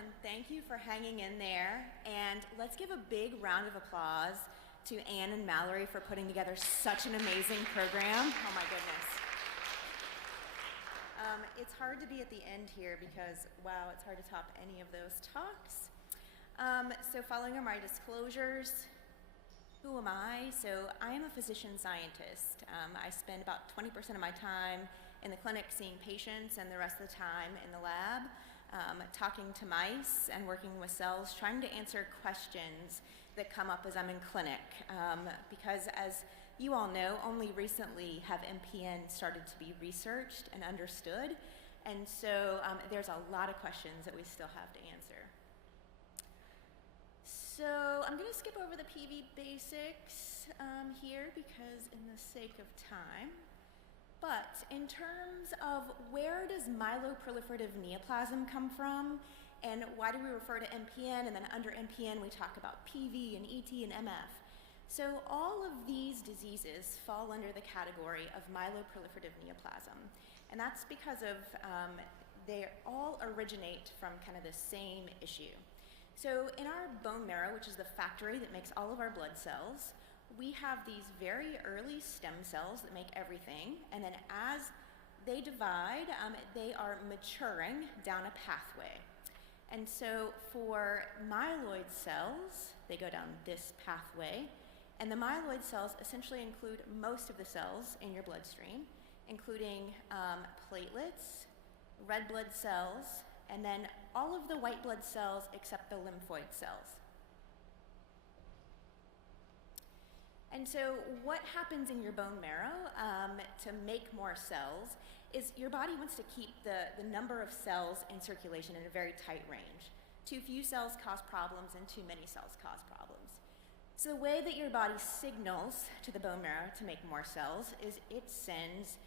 everyone. Thank you for hanging in there. And let's give a big round of applause to Anne and Mallory for putting together such an amazing program. Oh my goodness. It's hard to be at the end here because, wow, it's hard to top any of those talks. So following are my disclosures. Who am I? So I am a physician scientist. I spend about 20% of my time in the clinic seeing patients and the rest of the time in the lab, talking to mice and working with cells, trying to answer questions that come up as I'm in clinic. Because as you all know, only recently have MPN started to be researched and understood. And so there's a lot of questions that we still have to answer. So I'm going to skip over the PV basics here because in the sake of time. But in terms of where does myeloproliferative neoplasm come from, and why do we refer to MPN, and then under MPN we talk about PV and ET and MF. So all of these diseases fall under the category of myeloproliferative neoplasm. And that's because of they all originate from kind of the same issue. So in our bone marrow, which is the factory that makes all of our blood cells, we have these very early stem cells that make everything, and then as they divide, they are maturing down a pathway. And so for myeloid cells, they go down this pathway, and the myeloid cells essentially include most of the cells in your bloodstream, including platelets, red blood cells, and then all of the white blood cells except the lymphoid cells. And so what happens in your bone marrow to make more cells is your body wants to keep the number of cells in circulation in a very tight range. Too few cells cause problems and too many cells cause problems. So the way that your body signals to the bone marrow to make more cells is it sends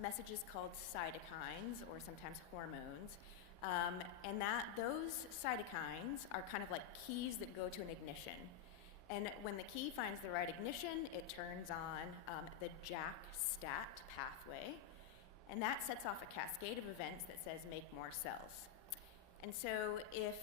messages called cytokines, or sometimes hormones, and those cytokines are kind of like keys that go to an ignition. And when the key finds the right ignition, it turns on the JAK-STAT pathway, and that sets off a cascade of events that says make more cells. And so if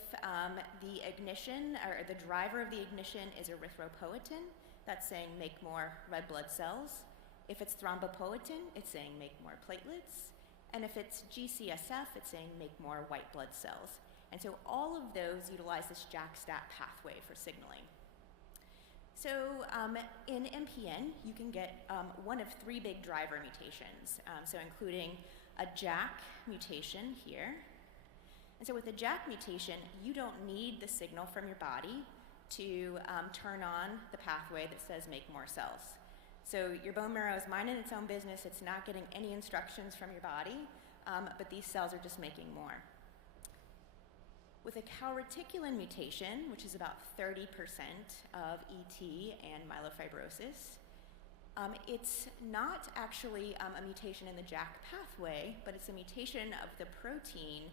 the ignition, or the driver of the ignition is erythropoietin, that's saying make more red blood cells. If it's thrombopoietin, it's saying make more platelets. And if it's GCSF, it's saying make more white blood cells. And so all of those utilize this JAK-STAT pathway for signaling. So in MPN, you can get one of three big driver mutations, so including a JAK mutation here. And so with the JAK mutation, you don't need the signal from your body to turn on the pathway that says make more cells. So your bone marrow is minding its own business. It's not getting any instructions from your body, but these cells are just making more. With a calreticulin mutation, which is about 30% of ET and myelofibrosis, it's not actually a mutation in the JAK pathway, but it's a mutation of the protein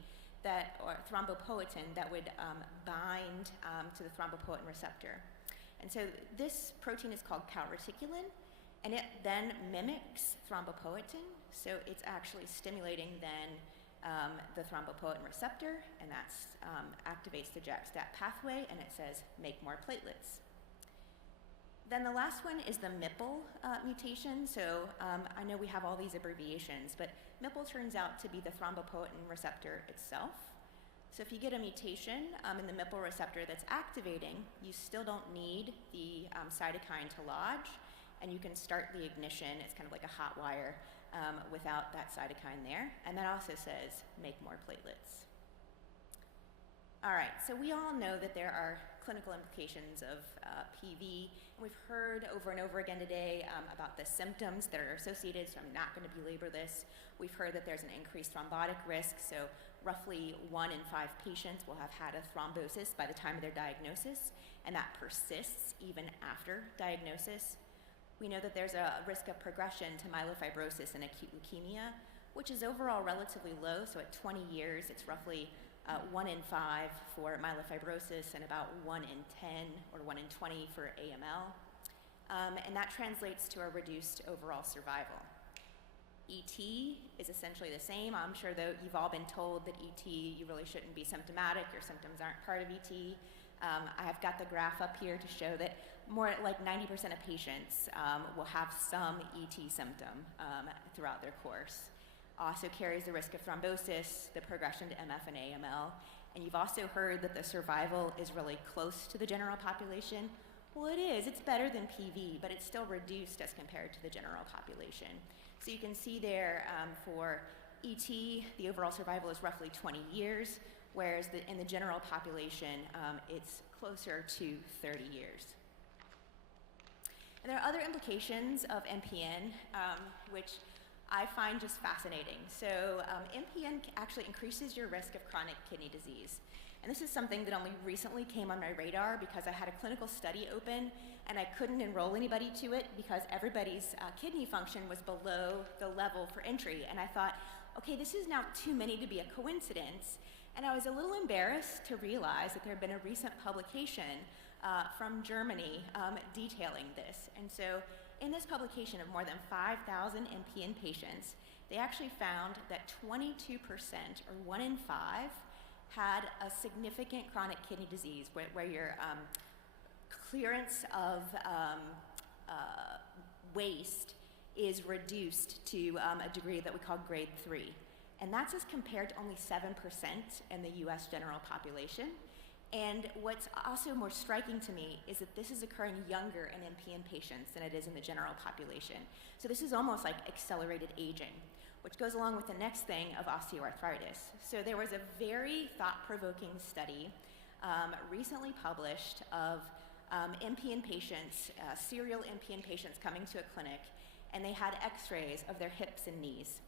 or thrombopoietin that would bind to the thrombopoietin receptor. And so this protein is called calreticulin, and it then mimics thrombopoietin, so it's actually stimulating then the thrombopoietin receptor, and that activates the JAK-STAT pathway, and it says make more platelets. Then the last one is the MPL mutation. So I know we have all these abbreviations, but MPL turns out to be the thrombopoietin receptor itself. So if you get a mutation in the MPL receptor that's activating, you still don't need the cytokine to lodge, and you can start the ignition. It's kind of like a hot wire without that cytokine there. And that also says make more platelets. All right, so we all know that there are clinical implications of PV. We've heard over and over again today about the symptoms that are associated, so I'm not going to belabor this. We've heard that there's an increased thrombotic risk, so roughly 1 in 5 patients will have had a thrombosis by the time of their diagnosis, and that persists even after diagnosis. We know that there's a risk of progression to myelofibrosis and acute leukemia, which is overall relatively low, so at 20 years it's roughly 1 in 5 for myelofibrosis and about 1 in 10 or 1 in 20 for AML. And that translates to a reduced overall survival. ET is essentially the same. I'm sure that you've all been told that ET, you really shouldn't be symptomatic, your symptoms aren't part of ET. I have got the graph up here to show that more like 90% of patients will have some ET symptom throughout their course. Also carries the risk of thrombosis, the progression to MF and AML, and you've also heard that the survival is really close to the general population. Well, it is. It's better than PV, but it's still reduced as compared to the general population. So you can see there for ET, the overall survival is roughly 20 years, whereas in the general population, it's closer to 30 years. And there are other implications of MPN, which I find just fascinating. So MPN actually increases your risk of chronic kidney disease. And this is something that only recently came on my radar because I had a clinical study open and I couldn't enroll anybody to it because everybody's kidney function was below the level for entry. And I thought, okay, this is now too many to be a coincidence. And I was a little embarrassed to realize that there had been a recent publication from Germany detailing this. And so in this publication of more than 5,000 MPN patients, they actually found that 22%, or 1 in 5, had a significant chronic kidney disease where your clearance of waste is reduced to a degree that we call grade 3. And that's as compared to only 7% in the US general population. And what's also more striking to me is that this is occurring younger in MPN patients than it is in the general population. So this is almost like accelerated aging, which goes along with the next thing of osteoarthritis. So there was a very thought-provoking study recently published of MPN patients, serial MPN patients coming to a clinic, and they had x-rays of their hips and knees.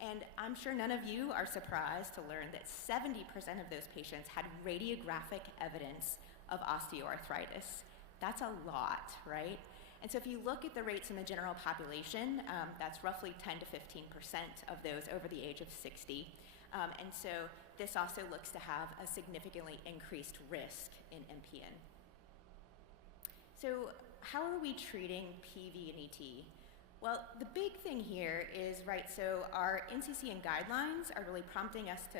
And I'm sure none of you are surprised to learn that 70% of those patients had radiographic evidence of osteoarthritis. That's a lot, right? And so if you look at the rates in the general population, that's roughly 10 to 15% of those over the age of 60. And so this also looks to have a significantly increased risk in MPN. So how are we treating PV and ET? Well, the big thing here is, right, so our NCCN guidelines are really prompting us to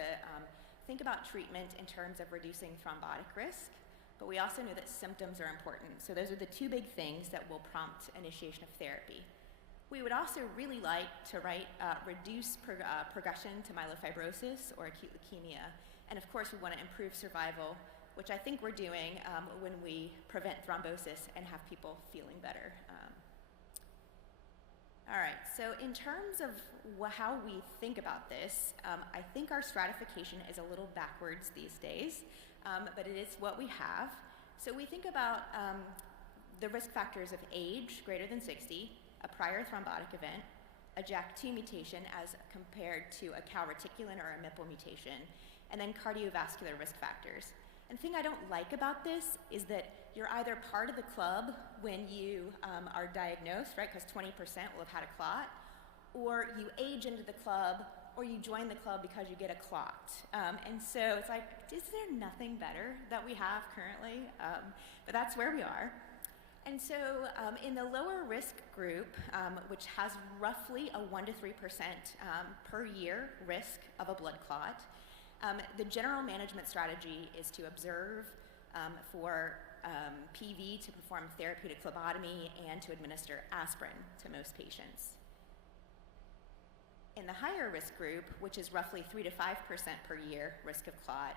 think about treatment in terms of reducing thrombotic risk, but we also know that symptoms are important. So those are the two big things that will prompt initiation of therapy. We would also really like to reduce progression to myelofibrosis or acute leukemia. And of course, we want to improve survival, which I think we're doing when we prevent thrombosis and have people feeling better. All right, so in terms of how we think about this, I think our stratification is a little backwards these days, but it is what we have. So we think about the risk factors of age greater than 60, a prior thrombotic event, a JAK2 mutation as compared to a calreticulin or a MPL mutation, and then cardiovascular risk factors. And the thing I don't like about this is that you're either part of the club when you are diagnosed, right, because 20% will have had a clot, or you age into the club, or you join the club because you get a clot. And so it's like, is there nothing better that we have currently? But that's where we are. And so in the lower risk group, which has roughly a 1 to 3% per year risk of a blood clot, the general management strategy is to observe for PV to perform therapeutic phlebotomy and to administer aspirin to most patients. In the higher risk group, which is roughly 3 to 5% per year risk of clot,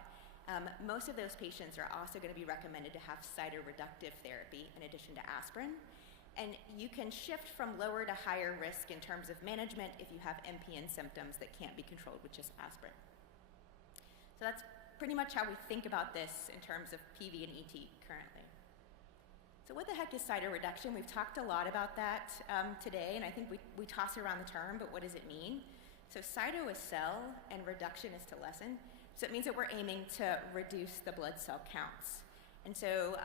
most of those patients are also going to be recommended to have cytoreductive therapy in addition to aspirin. And you can shift from lower to higher risk in terms of management if you have MPN symptoms that can't be controlled with just aspirin. So that's pretty much how we think about this in terms of PV and ET currently. So what the heck is cytoreduction? We've talked a lot about that today, and I think we toss around the term, but what does it mean? So cyto is cell, and reduction is to lessen. So it means that we're aiming to reduce the blood cell counts. And so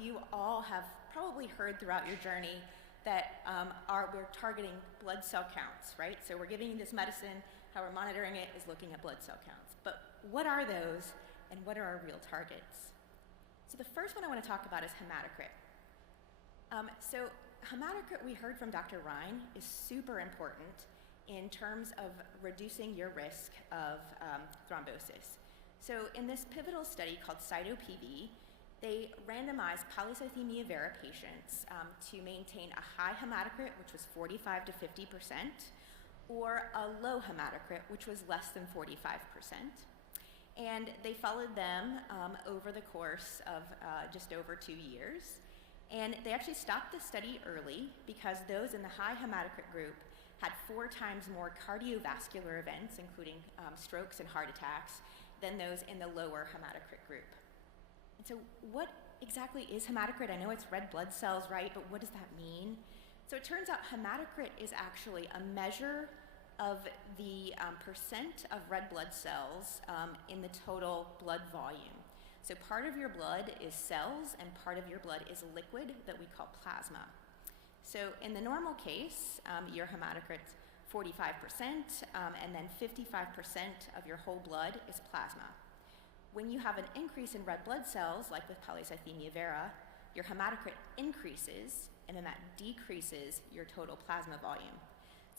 you all have probably heard throughout your journey that we're targeting blood cell counts, right? So we're giving you this medicine, how we're monitoring it is looking at blood cell counts. But what are those, and what are our real targets? So the first one I want to talk about is hematocrit. So hematocrit, we heard from Dr. Ryan, is super important, in terms of reducing your risk of thrombosis. So in this pivotal study called CYTO-PV, they randomized polycythemia vera patients to maintain a high hematocrit, which was 45 to 50%, or a low hematocrit, which was less than 45%. And they followed them over the course of just over 2 years. And they actually stopped the study early because those in the high hematocrit group had 4 times more cardiovascular events, including strokes and heart attacks, than those in the lower hematocrit group. And so what exactly is hematocrit? I know it's red blood cells, right? But what does that mean? So it turns out hematocrit is actually a measure of the percent of red blood cells in the total blood volume. So part of your blood is cells and part of your blood is liquid that we call plasma. So in the normal case, your hematocrit's 45%, and then 55% of your whole blood is plasma. When you have an increase in red blood cells, like with polycythemia vera, your hematocrit increases, and then that decreases your total plasma volume.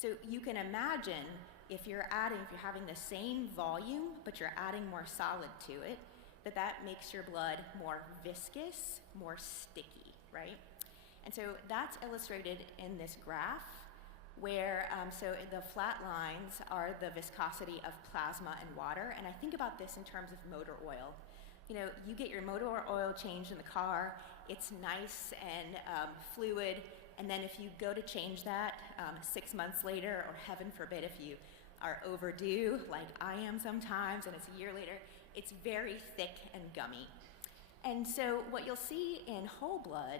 So you can imagine if you're having the same volume, but you're adding more solid to it, that makes your blood more viscous, more sticky, right? And so that's illustrated in this graph where, so the flat lines are the viscosity of plasma and water. And I think about this in terms of motor oil. You know, you get your motor oil changed in the car, it's nice and fluid, and then if you go to change that 6 months later, or heaven forbid if you are overdue, like I am sometimes, and it's a year later, it's very thick and gummy. And so what you'll see in whole blood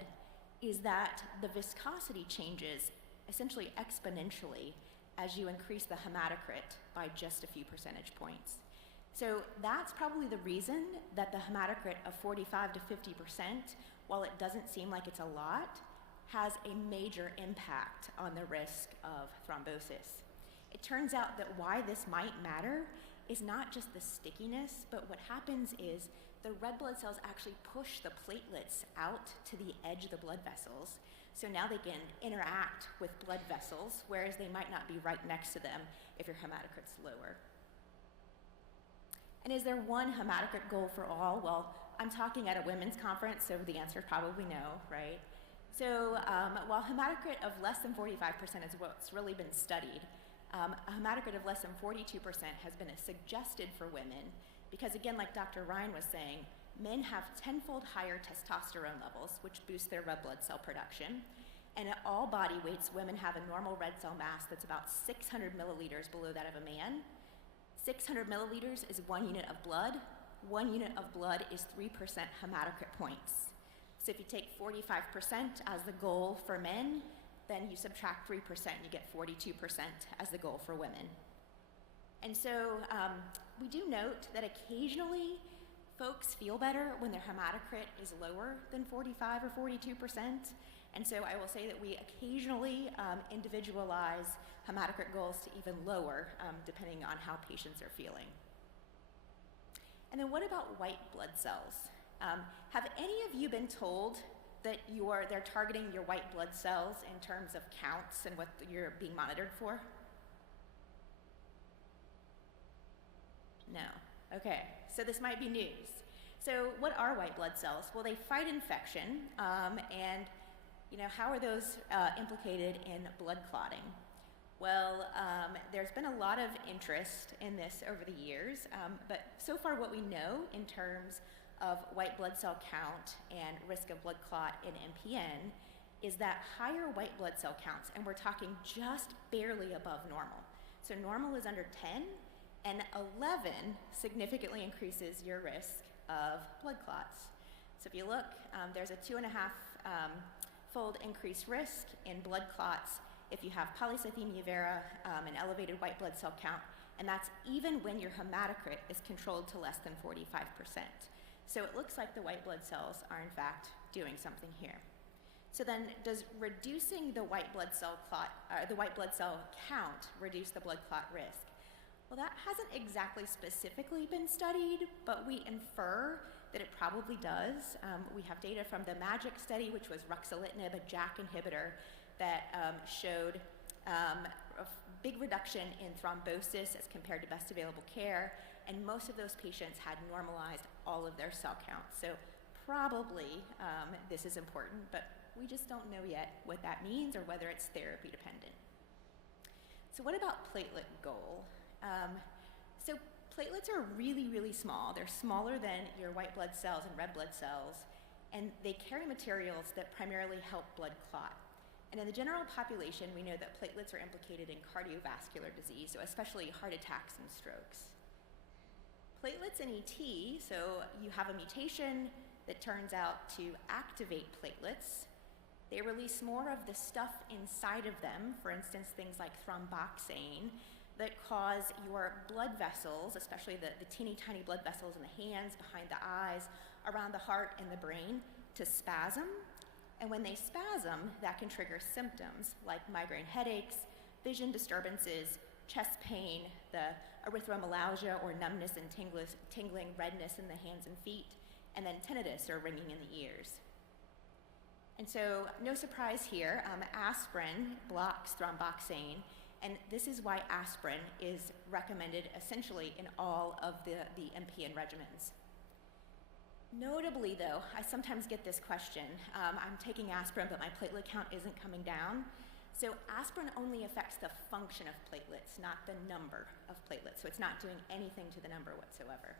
is that the viscosity changes essentially exponentially as you increase the hematocrit by just a few percentage points. So that's probably the reason that the hematocrit of 45 to 50%, while it doesn't seem like it's a lot, has a major impact on the risk of thrombosis. It turns out that why this might matter is not just the stickiness, but what happens is the red blood cells actually push the platelets out to the edge of the blood vessels. So now they can interact with blood vessels, whereas they might not be right next to them if your hematocrit's lower. And is there one hematocrit goal for all? Well, I'm talking at a women's conference, so the answer is probably no, right? So while hematocrit of less than 45% is what's really been studied, a hematocrit of less than 42% has been suggested for women because, again, like Dr. Ryan was saying, men have 10-fold higher testosterone levels, which boost their red blood cell production. And at all body weights, women have a normal red cell mass that's about 600 milliliters below that of a man. 600 milliliters is 1 unit of blood. 1 unit of blood is 3% hematocrit points. So if you take 45% as the goal for men, then you subtract 3%, you get 42% as the goal for women. And so we do note that occasionally folks feel better when their hematocrit is lower than 45 or 42%. And so I will say that we occasionally individualize hematocrit goals to even lower, depending on how patients are feeling. And then what about white blood cells? Have any of you been told that they're targeting your white blood cells in terms of counts and what you're being monitored for? No. Okay, so this might be news. So what are white blood cells? Well, they fight infection, and how are those implicated in blood clotting? Well, there's been a lot of interest in this over the years, but so far what we know in terms of white blood cell count and risk of blood clot in MPN is that higher white blood cell counts, and we're talking just barely above normal. So normal is under 10, and 11 significantly increases your risk of blood clots. So if you look, there's a 2.5 fold increased risk in blood clots if you have polycythemia vera, an elevated white blood cell count, and that's even when your hematocrit is controlled to less than 45%. So it looks like the white blood cells are in fact doing something here. So then, does reducing the white blood cell count reduce the blood clot risk? Well, that hasn't exactly specifically been studied, but we infer that it probably does. We have data from the MAGIC study, which was ruxolitinib, a JAK inhibitor, that showed a big reduction in thrombosis as compared to best available care, and most of those patients had normalized all of their cell counts. So probably this is important, but we just don't know yet what that means or whether it's therapy dependent. So what about platelet goal? So platelets are really, really small. They're smaller than your white blood cells and red blood cells, and they carry materials that primarily help blood clot. And in the general population, we know that platelets are implicated in cardiovascular disease, so especially heart attacks and strokes. Platelets in ET, so you have a mutation that turns out to activate platelets. They release more of the stuff inside of them, for instance, things like thromboxane, that cause your blood vessels, especially the teeny tiny blood vessels in the hands, behind the eyes, around the heart and the brain, to spasm. And when they spasm, that can trigger symptoms like migraine headaches, vision disturbances, chest pain, the erythromelalgia or numbness and tingling redness in the hands and feet, and then tinnitus or ringing in the ears. And so, no surprise here, aspirin blocks thromboxane, and this is why aspirin is recommended essentially in all of the MPN regimens. Notably though, I sometimes get this question, I'm taking aspirin but my platelet count isn't coming down. So aspirin only affects the function of platelets, not the number of platelets, so it's not doing anything to the number whatsoever.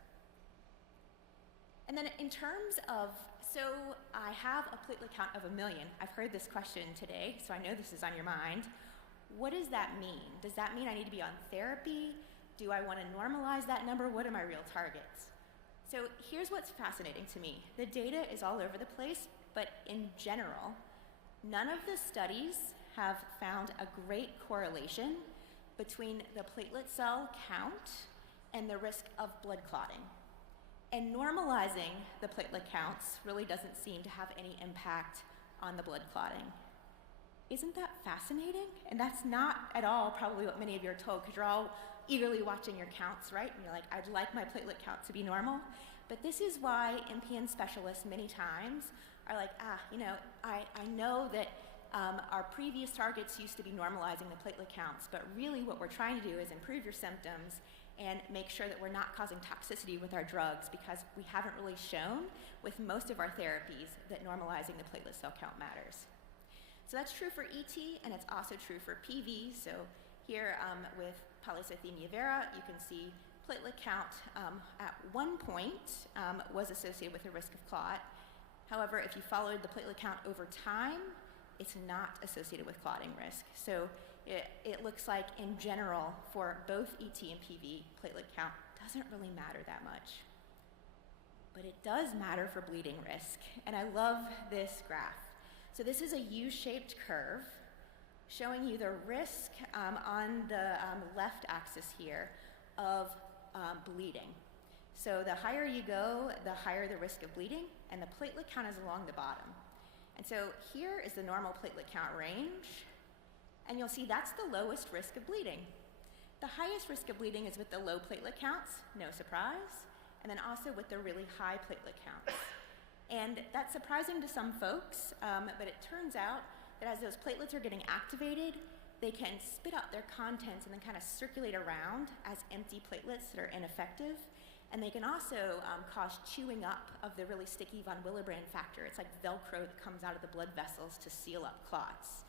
And then in terms of, so I have a platelet count of 1 million. I've heard this question today, so I know this is on your mind. What does that mean? Does that mean I need to be on therapy? Do I want to normalize that number? What are my real targets? So here's what's fascinating to me. The data is all over the place, but in general, none of the studies have found a great correlation between the platelet cell count and the risk of blood clotting. And normalizing the platelet counts really doesn't seem to have any impact on the blood clotting. Isn't that fascinating? And that's not at all probably what many of you are told, because you're all eagerly watching your counts, right? And you're like, I'd like my platelet count to be normal. But this is why MPN specialists many times are like, I know that our previous targets used to be normalizing the platelet counts, but really what we're trying to do is improve your symptoms and make sure that we're not causing toxicity with our drugs, because we haven't really shown with most of our therapies that normalizing the platelet cell count matters. So that's true for ET, and it's also true for PV. So here with polycythemia vera, you can see platelet count at one point was associated with a risk of clot. However, if you followed the platelet count over time, it's not associated with clotting risk. So it looks like in general for both ET and PV, platelet count doesn't really matter that much. But it does matter for bleeding risk, and I love this graph. So this is a U-shaped curve showing you the risk on the left axis here of bleeding. So the higher you go, the higher the risk of bleeding, and the platelet count is along the bottom. And so here is the normal platelet count range, and you'll see that's the lowest risk of bleeding. The highest risk of bleeding is with the low platelet counts, no surprise, and then also with the really high platelet counts. And that's surprising to some folks, but it turns out that as those platelets are getting activated, they can spit out their contents and then kind of circulate around as empty platelets that are ineffective. And they can also cause chewing up of the really sticky von Willebrand factor. It's like Velcro that comes out of the blood vessels to seal up clots.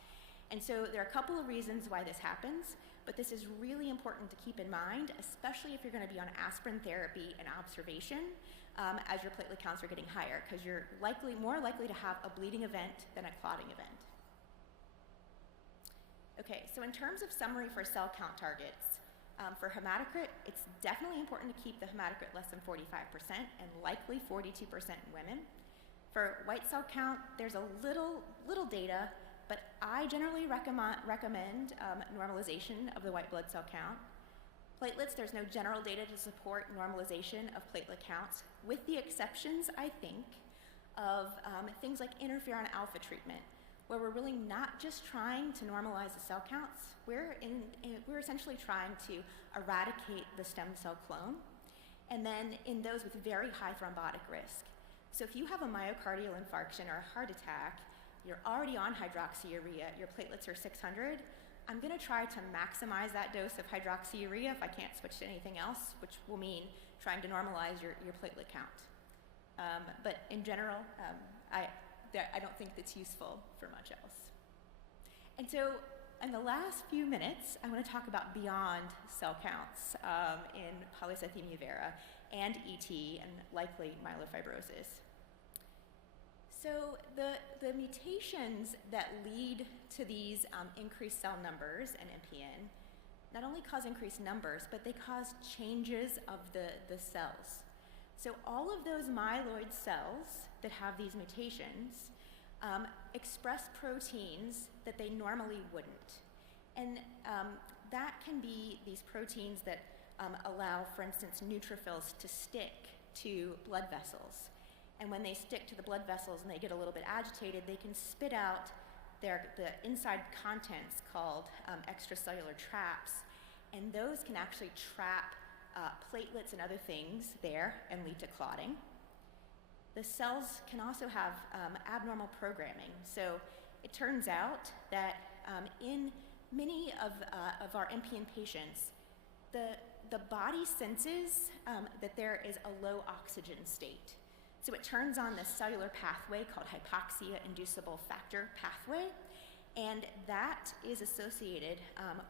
And so there are a couple of reasons why this happens, but this is really important to keep in mind, especially if you're going to be on aspirin therapy and observation as your platelet counts are getting higher, because you're more likely to have a bleeding event than a clotting event. Okay, so in terms of summary for cell count targets, for hematocrit, it's definitely important to keep the hematocrit less than 45% and likely 42% in women. For white cell count, there's a little data, but I generally recommend normalization of the white blood cell count. Platelets, there's no general data to support normalization of platelet counts, with the exceptions, I think, of things like interferon alpha treatment, where we're really not just trying to normalize the cell counts, we're essentially trying to eradicate the stem cell clone, and then in those with very high thrombotic risk. So if you have a myocardial infarction or a heart attack, you're already on hydroxyurea, your platelets are 600, I'm going to try to maximize that dose of hydroxyurea if I can't switch to anything else, which will mean trying to normalize your platelet count. But in general, I don't think that's useful for much else. And so in the last few minutes, I want to talk about beyond cell counts in polycythemia vera and ET and likely myelofibrosis. So the mutations that lead to these increased cell numbers in MPN not only cause increased numbers, but they cause changes of the cells. So all of those myeloid cells that have these mutations express proteins that they normally wouldn't. And that can be these proteins that allow, for instance, neutrophils to stick to blood vessels. And when they stick to the blood vessels and they get a little bit agitated, they can spit out the inside contents called extracellular traps. And those can actually trap platelets and other things there and lead to clotting. The cells can also have abnormal programming. So it turns out that in many of our MPN patients, the body senses that there is a low oxygen state. So it turns on this cellular pathway called hypoxia-inducible factor pathway, and that is associated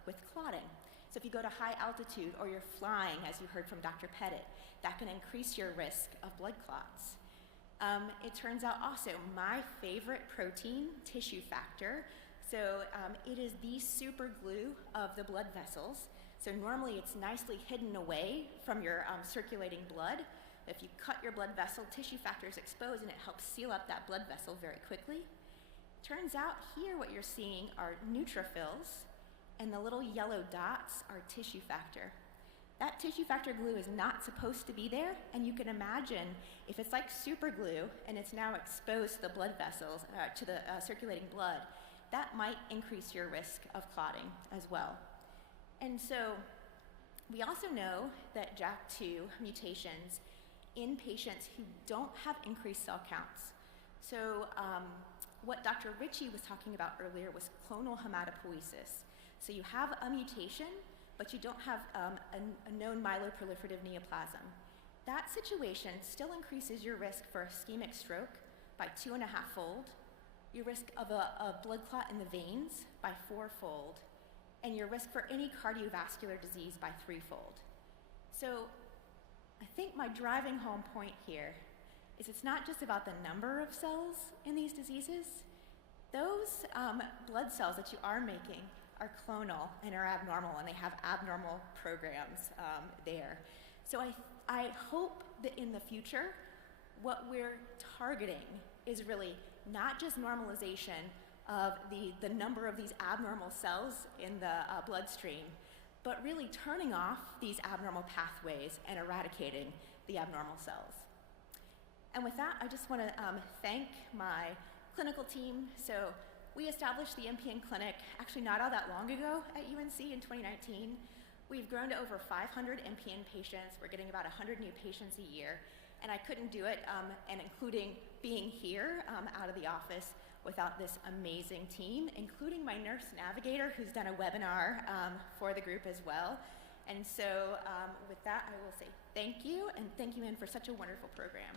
with clotting. So if you go to high altitude or you're flying, as you heard from Dr. Pettit, that can increase your risk of blood clots. It turns out also my favorite protein, tissue factor, so it is the super glue of the blood vessels. So normally it's nicely hidden away from your circulating blood. If you cut your blood vessel, tissue factor is exposed and it helps seal up that blood vessel very quickly. Turns out here what you're seeing are neutrophils, and the little yellow dots are tissue factor. That tissue factor glue is not supposed to be there, and you can imagine if it's like super glue and it's now exposed to the blood vessels, to the circulating blood, that might increase your risk of clotting as well. And so we also know that JAK2 mutations in patients who don't have increased cell counts. So what Dr. Ritchie was talking about earlier was clonal hematopoiesis. So you have a mutation, but you don't have a known myeloproliferative neoplasm. That situation still increases your risk for ischemic stroke by 2.5-fold, your risk of a blood clot in the veins by 4-fold, and your risk for any cardiovascular disease by 3-fold. So I think my driving home point here is it's not just about the number of cells in these diseases. Those blood cells that you are making are clonal and are abnormal, and they have abnormal programs there. So I hope that in the future, what we're targeting is really not just normalization of the number of these abnormal cells in the bloodstream, but really turning off these abnormal pathways and eradicating the abnormal cells. And with that, I just want to thank my clinical team. So we established the MPN clinic actually not all that long ago at UNC in 2019. We've grown to over 500 MPN patients. We're getting about 100 new patients a year. And I couldn't do it, and including being here out of the office, without this amazing team, including my nurse navigator who's done a webinar for the group as well. And so with that, I will say thank you, and thank you, Ann, for such a wonderful program.